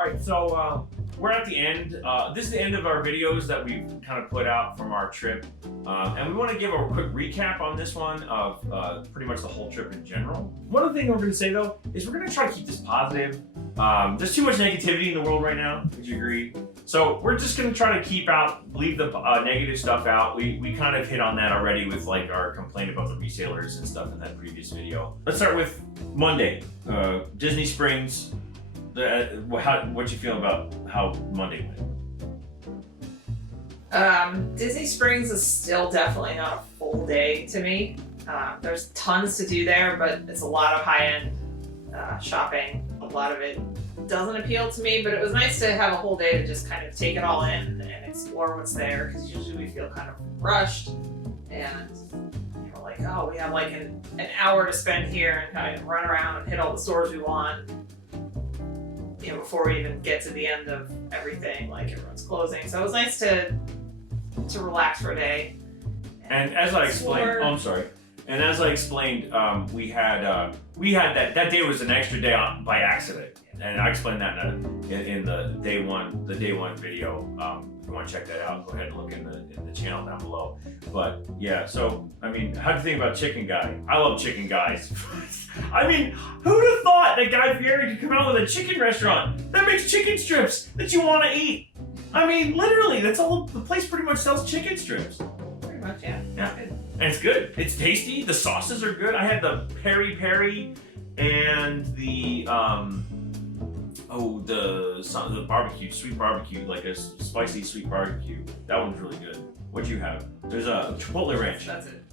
All right, so we're at the end. This is the end of our videos that we've kind of put out from our trip. And we want to give a quick recap on this one of pretty much the whole trip in general. One of the things we're going to say though, is we're going to try to keep this positive. There's too much negativity in the world right now, would you agree? So we're just going to try to leave the negative stuff out. We kind of hit on that already with like our complaint about the resellers and stuff in that previous video. Let's start with Monday, Disney Springs. What you feel about how Monday went? Disney Springs is still definitely not a full day to me. There's tons to do there, but it's a lot of high-end shopping. A lot of it doesn't appeal to me, but it was nice to have a whole day to just kind of take it all in and explore what's there, because usually we feel kind of rushed and like, oh, we have like an hour to spend here and kind of run around and hit all the stores we want. Before we even get to the end of everything, like everyone's closing. So it was nice to relax for a day. And as I explained, oh, I'm sorry. And as I explained, we had that day was an extra day by accident, and I explained that in the day one video. If you want to check that out, go ahead and look in the channel down below. But yeah, so I mean, how do you think about Chicken Guy? I love Chicken Guys. I mean, who'd have thought that Guy Fieri could come out with a chicken restaurant that makes chicken strips that you want to eat? I mean, literally, that's all. The place pretty much sells chicken strips. Pretty much, yeah. Yeah, and it's good. It's tasty. The sauces are good. I had the peri peri and the the barbecue, sweet barbecue, like a spicy sweet barbecue. That one's really good. What'd you have? There's a Chipotle Ranch. That's it.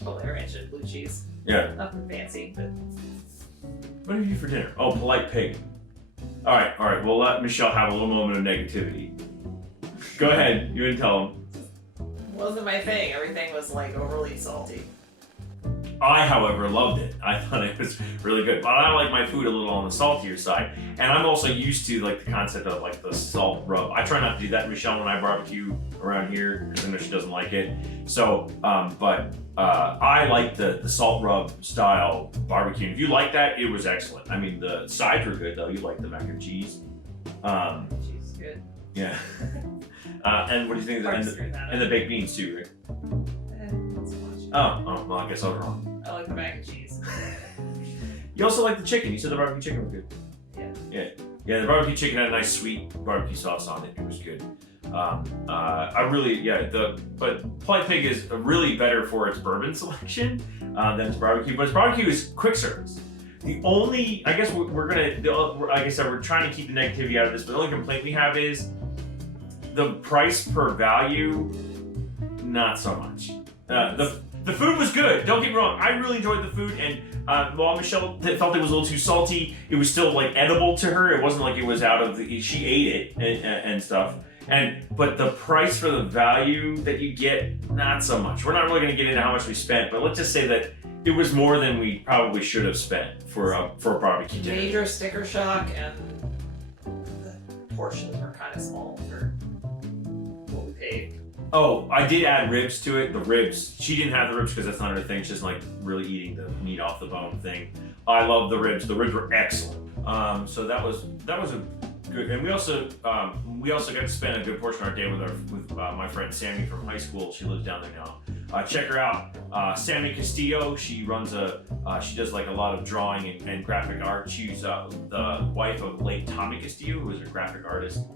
Chipotle Ranch and blue cheese. Yeah. Nothing fancy, but. What did you eat for dinner? Oh, polite pig. All right. We'll let Michelle have a little moment of negativity. Go ahead. You didn't tell him. Wasn't my thing. Everything was like overly salty. I, however, loved it. I thought it was really good, but I like my food a little on the saltier side. And I'm also used to like the concept of like the salt rub. I try not to do that, Michelle, when I barbecue around here, because I know she doesn't like it. So, I like the salt rub style barbecue. And if you like that, it was excellent. I mean, the sides were good though. You like the mac and cheese. Cheese is good. Yeah. And what do you think of the baked beans too, Rick? Not so much. Oh, well, I guess I was wrong. I like the mac and cheese. You also like the chicken. You said the barbecue chicken was good. Yeah, the barbecue chicken had a nice sweet barbecue sauce on it. It was good. But polite pig is really better for its bourbon selection than its barbecue. But its barbecue is quick service. The only, I guess like I said, we're trying to keep the negativity out of this, but the only complaint we have is the price per value, not so much. The food was good, don't get me wrong. I really enjoyed the food, and while Michelle felt it was a little too salty, it was still like edible to her. It wasn't like it was out of she ate it and stuff. But the price for the value that you get, not so much. We're not really gonna get into how much we spent, but let's just say that it was more than we probably should have spent for a barbecue dinner. Major sticker shock, and the portions were kind of small for what we paid. Oh, I did add ribs to it. The ribs, she didn't have the ribs because that's not her thing. She doesn't like really eating the meat off the bone thing. I love the ribs. The ribs were excellent. So that was a good. And we also got to spend a good portion of our day with my friend Sammy from high school. She lives down there now. Check her out, Sammy Castillo. She runs she does like a lot of drawing and graphic art. She's the wife of late Tommy Castillo, who is a graphic artist.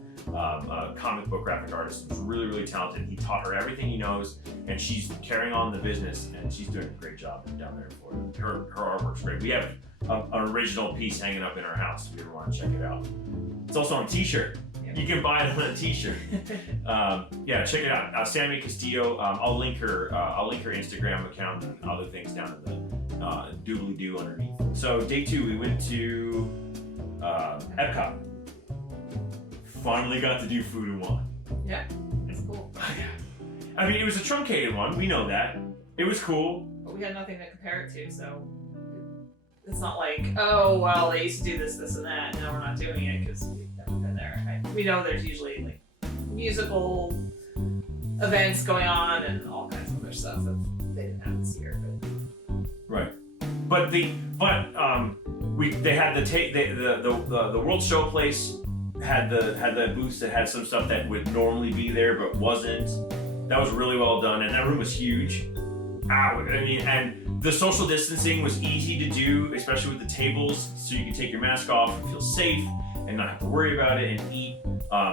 Comic book graphic artist. He's really, really talented. He taught her everything he knows, and she's carrying on the business, and she's doing a great job down there for her. Her artwork's great. We have an original piece hanging up in our house if you ever want to check it out. It's also on a t-shirt. You can buy it on a t-shirt. Yeah, check it out. Sammy Castillo. I'll link her Instagram account and other things down in the doobly-doo underneath. So day 2, we went to Epcot. Finally got to do food and wine. Yeah, it's cool. I mean, it was a truncated one. We know that. It was cool. But we had nothing to compare it to, so it's not like, oh, well, they used to do this, and that, and now we're not doing it because we've never been there. We know there's usually like musical events going on and all kinds of other stuff that they didn't have this year. But. Right. They had the World Showplace had the booths that had some stuff that would normally be there but wasn't. That was really well done, and that room was huge. I mean, and the social distancing was easy to do, especially with the tables, so you could take your mask off and feel safe and not have to worry about it and eat.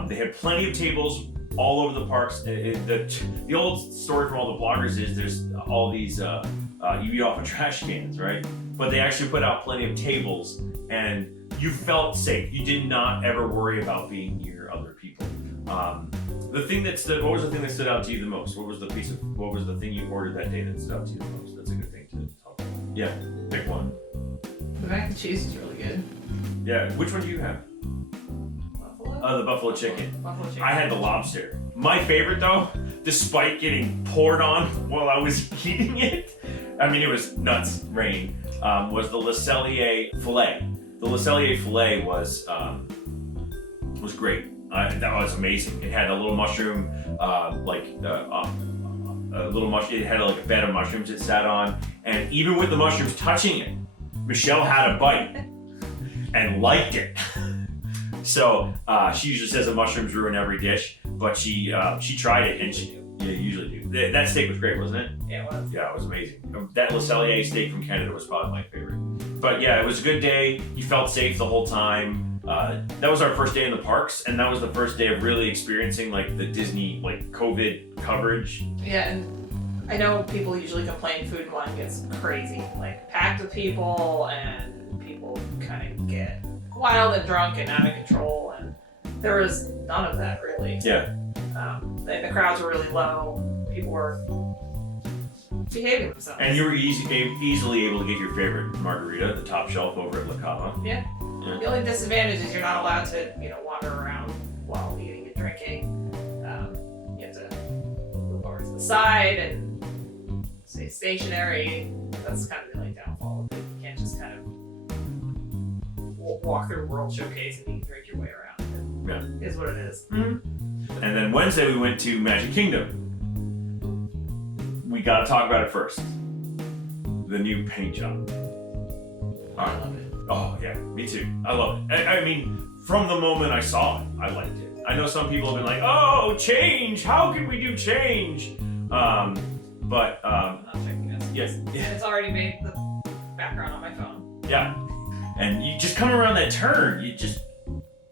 They had plenty of tables all over the parks. The old story from all the bloggers is there's all these you eat off of trash cans, right? But they actually put out plenty of tables, and you felt safe. You did not ever worry about being near other people. What was the thing that stood out to you the most? What was the thing you ordered that day that stood out to you the most? That's a good thing to talk about. Yeah, pick one. The mac and cheese is really good. Yeah, which one do you have? Buffalo? The buffalo chicken. Buffalo chicken. I had the lobster. My favorite though, despite getting poured on while I was eating it, I mean it was nuts rain, was the Le Cellier filet. The Le Cellier filet was great. That was amazing. It had a little mushroom, a little mushroom. It had like a bed of mushrooms it sat on, and even with the mushrooms touching it, Michelle had a bite and liked it. So she usually says the mushrooms ruin every dish, but she tried it and she usually do. That steak was great, wasn't it? Yeah, it was. Yeah, it was amazing. That Le Cellier steak from Canada was probably my favorite. But yeah, it was a good day. You felt safe the whole time. That was our first day in the parks, and that was the first day of really experiencing like the Disney like COVID coverage. Yeah, and I know people usually complain food and wine gets crazy, like packed with people, and people kind of get wild and drunk and out of control, and there was none of that really. Yeah. The crowds were really low. People were behaving themselves. And you were easily able to get your favorite margarita at the top shelf over at La Cava. Yeah. The only disadvantage is you're not allowed to, wander around while eating and drinking. You have to move over to the side and stay stationary. That's kind of the only downfall. You can't just kind of walk through World Showcase and eat and drink your way around. It is what it is. Mm-hmm. And then Wednesday we went to Magic Kingdom. We got to talk about it first. The new paint job. I love it. Oh yeah, me too. I love it. I mean, from the moment I saw it, I liked it. I know some people have been like, "Oh, change! How can we do change?" I'm not checking this. Yes. It's already made the background on my phone. Yeah. And you just come around that turn, you just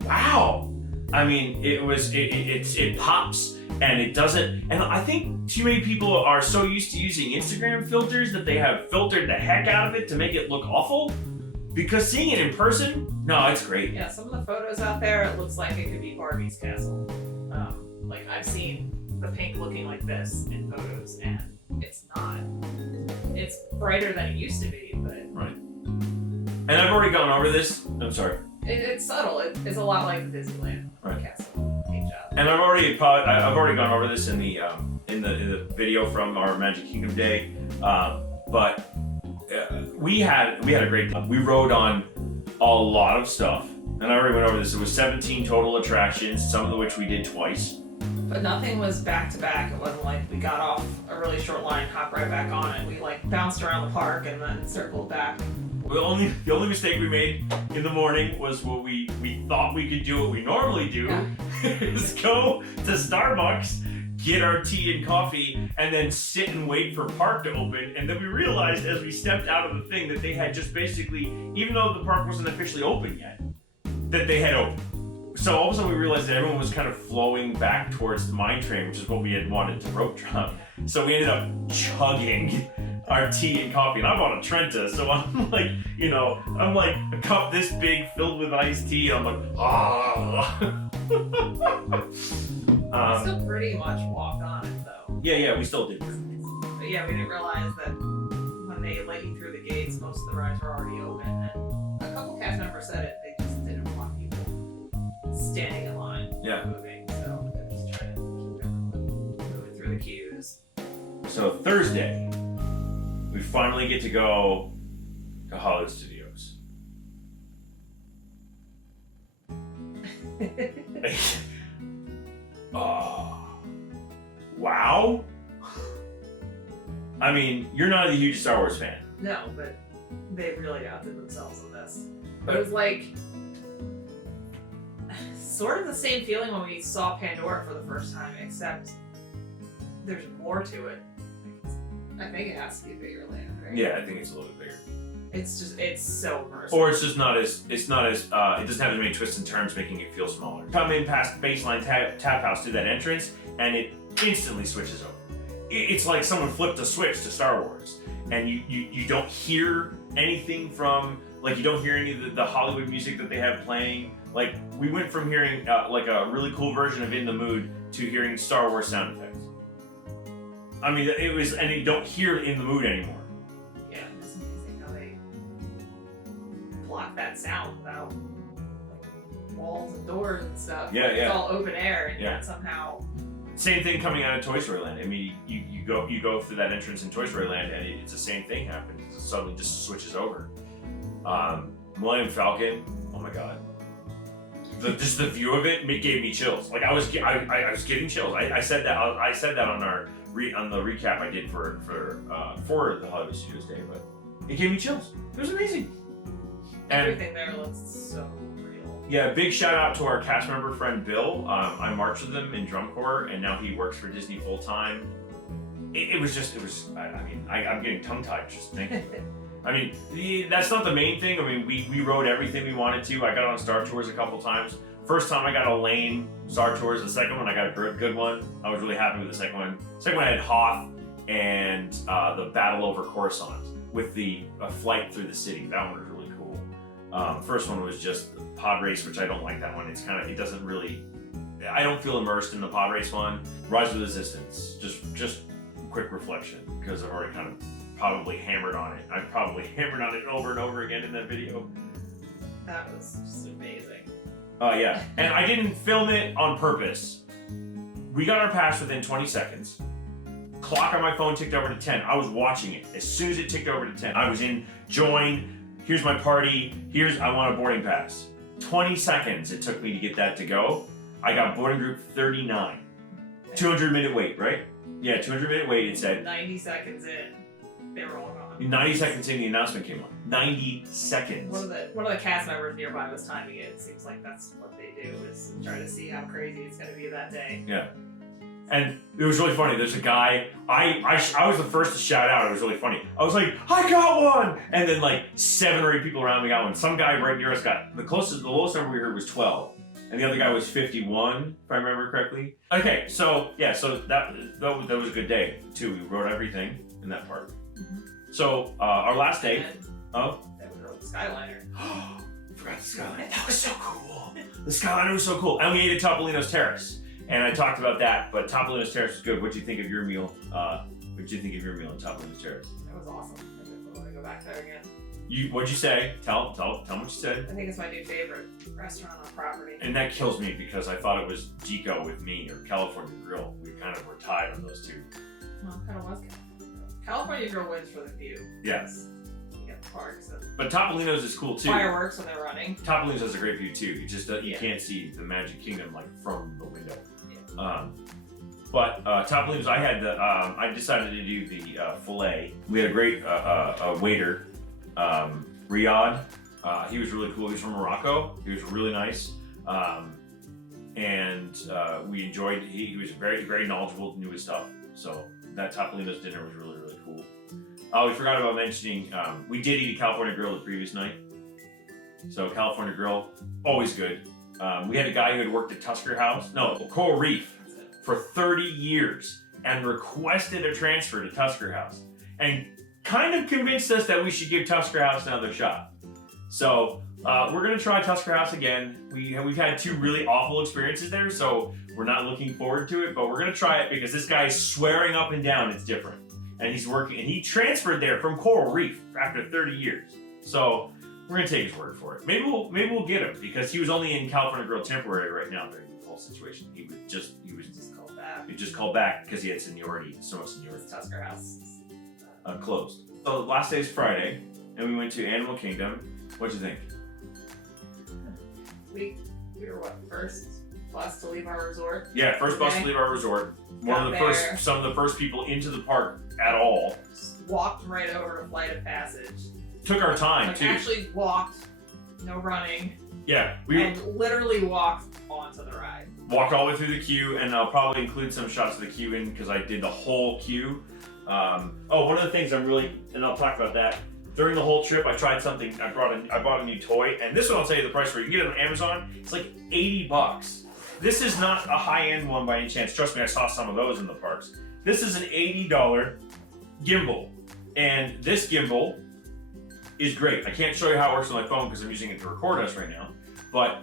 wow. I mean, it pops and it doesn't. And I think too many people are so used to using Instagram filters that they have filtered the heck out of it to make it look awful. Because seeing it in person, no, it's great. Yeah, some of the photos out there, it looks like it could be Barbie's castle. Like I've seen the paint looking like this in photos, and it's not. It's brighter than it used to be, but right. And I've already gone over this. I'm sorry. It's subtle. It's a lot like the Disneyland castle paint job. And I've already gone over this in the video from our Magic Kingdom day, but. We had a great day. We rode on a lot of stuff, and I already went over this. It was 17 total attractions, some of which we did twice. But nothing was back to back. It wasn't like we got off a really short line, hopped right back on it. We like bounced around the park and then circled back. The only mistake we made in the morning was what we thought we could do what we normally do, is go to Starbucks, get our tea and coffee, and then sit and wait for park to open. And then we realized as we stepped out of the thing that they had just basically, even though the park wasn't officially open yet, that they had opened. So all of a sudden we realized that everyone was kind of flowing back towards the mine train, which is what we had wanted to rope drop. So we ended up chugging our tea and coffee. And I'm on a Trenta, so I'm like, I'm like a cup this big filled with iced tea. And I'm like, ah. We still pretty much walked on it though. Yeah, we still did. But yeah, we didn't realize that when they let you through the gates, most of the rides were already open. And a couple cast members said it, they just didn't want people standing in line moving. So they're just trying to keep everyone moving through the queues. So Thursday, we finally get to go to Hollywood Studios. Wow. I mean, you're not a huge Star Wars fan. No, but they really outdid themselves in this. But it was like sort of the same feeling when we saw Pandora for the first time, except there's more to it. I think it has to be a bigger land, right? Yeah, I think it's a little bit bigger. It's so immersive. Or it's just not as, it doesn't have as many twists and turns making it feel smaller. Come in past Baseline Tap House through that entrance, and it instantly switches over. It's like someone flipped a switch to Star Wars, and you don't hear anything from, like, you don't hear any of the Hollywood music that they have playing. Like, we went from hearing like a really cool version of In the Mood to hearing Star Wars sound effects. I mean, it was, and you don't hear In the Mood anymore. Yeah, it's amazing how they block that sound without like walls and doors and stuff. Yeah, It's all open air, and Yeah. yet somehow. Same thing coming out of Toy Story Land. I mean, you go through that entrance in Toy Story Land, and it's the same thing happens. It suddenly just switches over. Millennium Falcon, oh my god. Just the view of it gave me chills. Like I was getting chills. I said that on the recap I did for the Hollywood Studios Day, but it gave me chills. It was amazing. And Everything there looks so real. yeah, big shout out to our cast member friend Bill. I marched with him in drum corps, and now he works for Disney full time. It was. I mean, I'm getting tongue tied just thinking. I mean, that's not the main thing. I mean, we rode everything we wanted to. I got on Star Tours a couple times. First time I got a lame Star Tours. The second one I got a good one. I was really happy with the second one. Second one I had Hoth and the Battle over Coruscant with the flight through the city. That one was really cool. First one was just the pod race, which I don't like that one. It's kind of, it doesn't really, I don't feel immersed in the pod race one. Rise of the Resistance, just quick reflection, because I've already kind of probably hammered on it. I've probably hammered on it over and over again in that video. That was just amazing. Yeah, and I didn't film it on purpose. We got our pass within 20 seconds. Clock on my phone ticked over to 10. I was watching it. As soon as it ticked over to 10, I was in join, here's my party, I want a boarding pass. 20 seconds it took me to get that to go. I got boarding group 39. 200-minute wait, right? Yeah, 200-minute wait, it said. 90 seconds in, they were all gone. 90 seconds in, the announcement came on. 90 seconds. One of the cast members nearby was timing it. It seems like that's what they do, is try to see how crazy it's going to be that day. Yeah. And it was really funny. There's a guy, I was the first to shout out. It was really funny. I was like, I got one! And then like 7 or 8 people around me got one. Some guy right near us got, the lowest number we heard was 12. And the other guy was 51, if I remember correctly. Okay, so yeah, so that was a good day too. We rode everything in that park. Mm-hmm. So our last day, Then we rode the Skyliner. Forgot the Skyliner. That was so cool. The Skyliner was so cool. And we ate at Topolino's Terrace. And I talked about that, but Topolino's Terrace was good. What'd you think of your meal? What'd you think of your meal at Topolino's Terrace? That was awesome. I definitely want to go back there again. What'd you say? Tell them what you said. I think it's my new favorite restaurant on property. And that kills me because I thought it was Jico with me or California Grill. We kind of were tied on those two. Well, it kind of was California Grill wins for the view. Yes. You got the parks and But Topolino's is cool too. fireworks when they're running. Topolino's has a great view too. You just you Yeah. can't see the Magic Kingdom like from the window. Yeah. But Topolino's, I decided to do the fillet. We had a great waiter, Riyadh. He was really cool. He's from Morocco. He was really nice. And we enjoyed, he was very, very knowledgeable, knew his stuff. So that Topolino's dinner was really, really cool. We forgot about mentioning, we did eat a California Grill the previous night. So California Grill, always good. We had a guy who had worked at Coral Reef for 30 years and requested a transfer to Tusker House and kind of convinced us that we should give Tusker House another shot. So we're gonna try Tusker House again. We've had 2 really awful experiences there, so we're not looking forward to it, but we're gonna try it because this guy is swearing up and down it's different. And he's working, and he transferred there from Coral Reef after 30 years. So we're gonna take his word for it. Maybe we'll get him because he was only in California Grill temporary right now during the whole situation. He was just Called back. He just called back because he had seniority, so much seniority. Tusker House. Closed. So last day is Friday, and we went to Animal Kingdom. What'd you think? We were first bus to leave our resort. Yeah, first bus to leave our resort. Some of the first people into the park at all. Just walked right over to Flight of Passage. Took our time too. Actually walked no running. Yeah, and literally walked onto the ride. Walked all the way through the queue, and I'll probably include some shots of the queue in because I did the whole queue. One of the things and I'll talk about that. During the whole trip, I tried something. I bought a new toy, and this one I'll tell you the price for. You can get it on Amazon. It's like $80. This is not a high-end one by any chance. Trust me, I saw some of those in the parks. This is an $80 gimbal, and this gimbal is great. I can't show you how it works on my phone because I'm using it to record us right now. But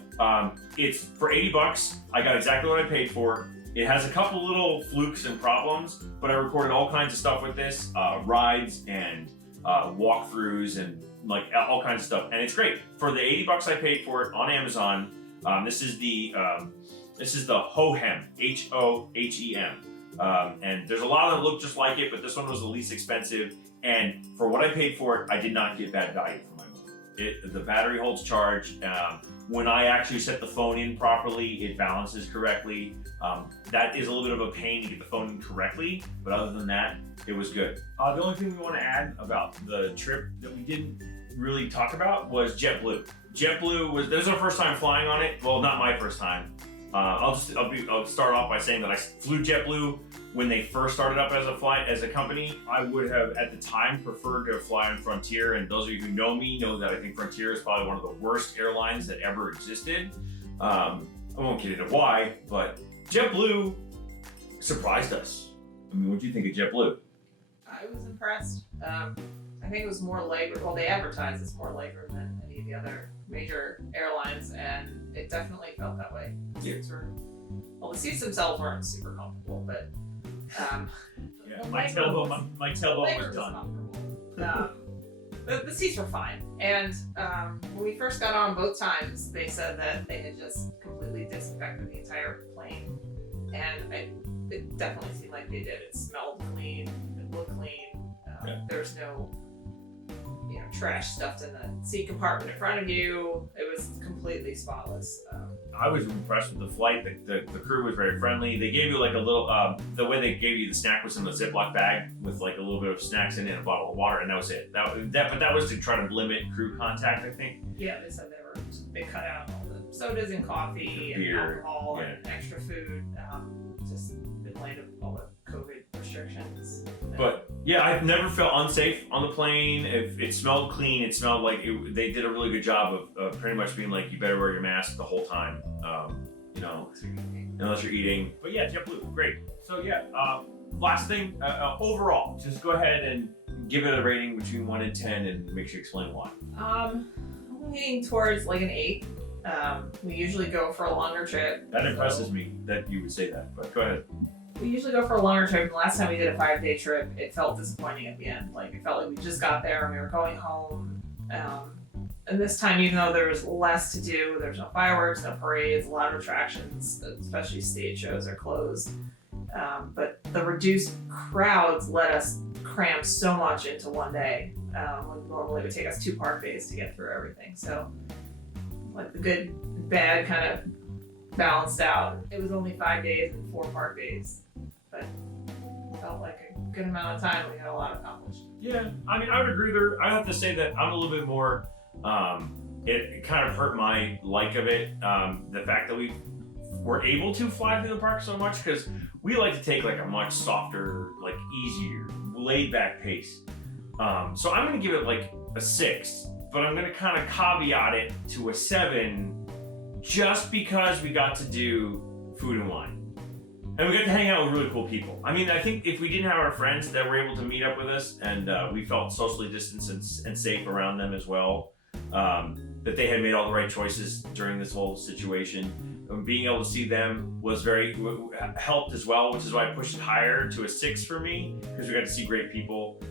it's for $80. I got exactly what I paid for. It has a couple little flukes and problems, but I recorded all kinds of stuff with this, rides and walkthroughs and like all kinds of stuff, and it's great. For the $80 I paid for it on Amazon, this is the Hohem, Hohem, and there's a lot that look just like it, but this one was the least expensive. And for what I paid for it, I did not get bad value for my money. The battery holds charge. When I actually set the phone in properly, it balances correctly. That is a little bit of a pain to get the phone in correctly, but other than that, it was good. The only thing we want to add about the trip that we didn't really talk about was JetBlue. JetBlue this was our first time flying on it. Well, not my first time. I'll start off by saying that I flew JetBlue when they first started up as a company. I would have at the time preferred to fly on Frontier, and those of you who know me know that I think Frontier is probably one of the worst airlines that ever existed. I won't get into why, but JetBlue surprised us. I mean, what do you think of JetBlue? I was impressed. I think it was more legroom. Well, they advertised it's more legroom than any of the other major airlines, and it definitely felt that way. The seats themselves weren't super comfortable, but my tailbone was done. The seats were fine, and when we first got on both times, they said that they had just completely disinfected the entire plane, and it definitely seemed like they did. It smelled clean, it looked clean. There was no trash stuffed in the seat compartment in front of you. It was completely spotless. I was impressed with the flight. The crew was very friendly. They gave you like a little, the way they gave you the snack was in the Ziploc bag with like a little bit of snacks in it and a bottle of water, and that was it. But that was to try to limit crew contact, I think. Yeah, they said they cut out all the sodas and coffee and beer, alcohol and extra food, just in light of all the COVID restrictions. But yeah, I've never felt unsafe on the plane. It smelled clean. It smelled like they did a really good job of pretty much being like, you better wear your mask the whole time, unless you're eating. But yeah, JetBlue, great. So yeah, last thing, overall, just go ahead and give it a rating between 1 and 10 and make sure you explain why. I'm leaning towards like an 8. We usually go for a longer trip. That impresses me that you would say that, but go ahead. We usually go for a longer trip. The last time we did a 5-day trip, it felt disappointing at the end. Like, it felt like we just got there and we were going home. And this time, even though there was less to do, there's no fireworks, no parades, a lot of attractions, especially stage shows are closed. But the reduced crowds let us cram so much into one day. When normally it would take us 2 park days to get through everything. So, like, the good, bad kind of balanced out. It was only 5 days and 4 park days, but it felt like a good amount of time. We got a lot accomplished. Yeah, I mean, I would agree there. I have to say that I'm a little bit more, it kind of hurt my like of it, the fact that we were able to fly through the park so much, because we like to take like a much softer, like easier, laid back pace. So I'm going to give it like a 6, but I'm going to kind of caveat it to a 7 just because we got to do food and wine. And we got to hang out with really cool people. I mean, I think if we didn't have our friends that were able to meet up with us and we felt socially distanced and safe around them as well, that they had made all the right choices during this whole situation. Being able to see them was helped as well, which is why I pushed it higher to a 6 for me, because we got to see great people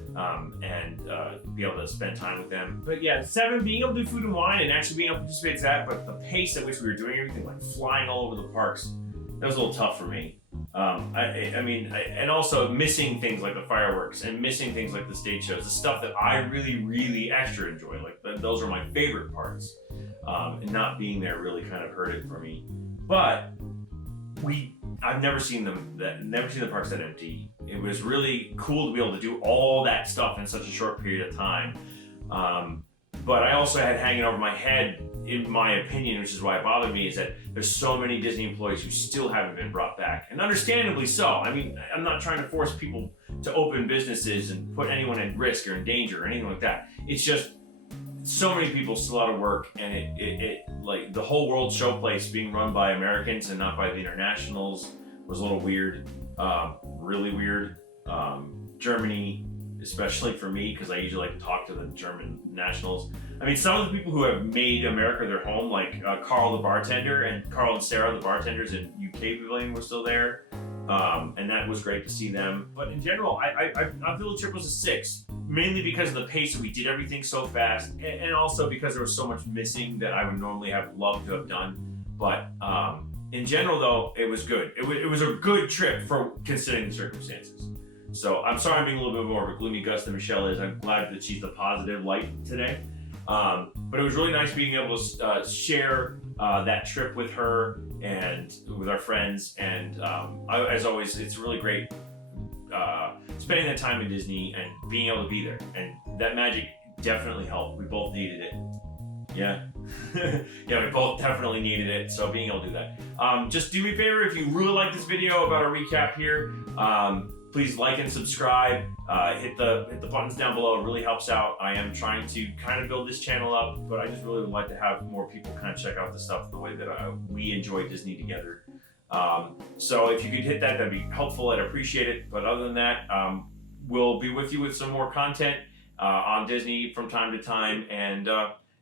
and be able to spend time with them. But yeah, 7, being able to do food and wine and actually being able to participate in that, but the pace at which we were doing everything, like flying all over the parks, that was a little tough for me. And also missing things like the fireworks and missing things like the stage shows, the stuff that I really, really extra enjoy. Like those are my favorite parts. And not being there really kind of hurt it for me. But I've never seen the parks that empty. It was really cool to be able to do all that stuff in such a short period of time. But I also had hanging over my head in my opinion, which is why it bothered me, is that there's so many Disney employees who still haven't been brought back, and understandably so. I mean, I'm not trying to force people to open businesses and put anyone at risk or in danger or anything like that. It's just so many people still out of work, and it like the whole world showplace being run by Americans and not by the internationals was a little weird, really weird. Germany, especially for me, because I usually like to talk to the German nationals. I mean, some of the people who have made America their home, like Carl the bartender and Carl and Sarah, the bartenders in UK Pavilion, were still there. And that was great to see them. But in general, I feel the trip was a 6, mainly because of the pace that we did everything so fast, and also because there was so much missing that I would normally have loved to have done. But in general, though, it was good. It was a good trip for considering the circumstances. So I'm sorry I'm being a little bit more of a gloomy Gus than Michelle is. I'm glad that she's the positive light today. But it was really nice being able to share that trip with her and with our friends. And as always, it's really great spending that time in Disney and being able to be there. And that magic definitely helped. We both needed it. Yeah. Yeah, we both definitely needed it. So being able to do that. Just do me a favor, if you really like this video about a recap here, please like and subscribe. Hit the buttons down below. It really helps out. I am trying to kind of build this channel up, but I just really would like to have more people kind of check out the stuff the way that we enjoy Disney together. So if you could hit that, that'd be helpful. I'd appreciate it. But other than that, we'll be with you with some more content on Disney from time to time. And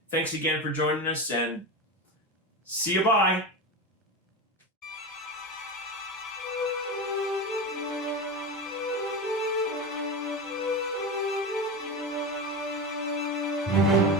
thanks again for joining us, and see you. Bye. Thank you.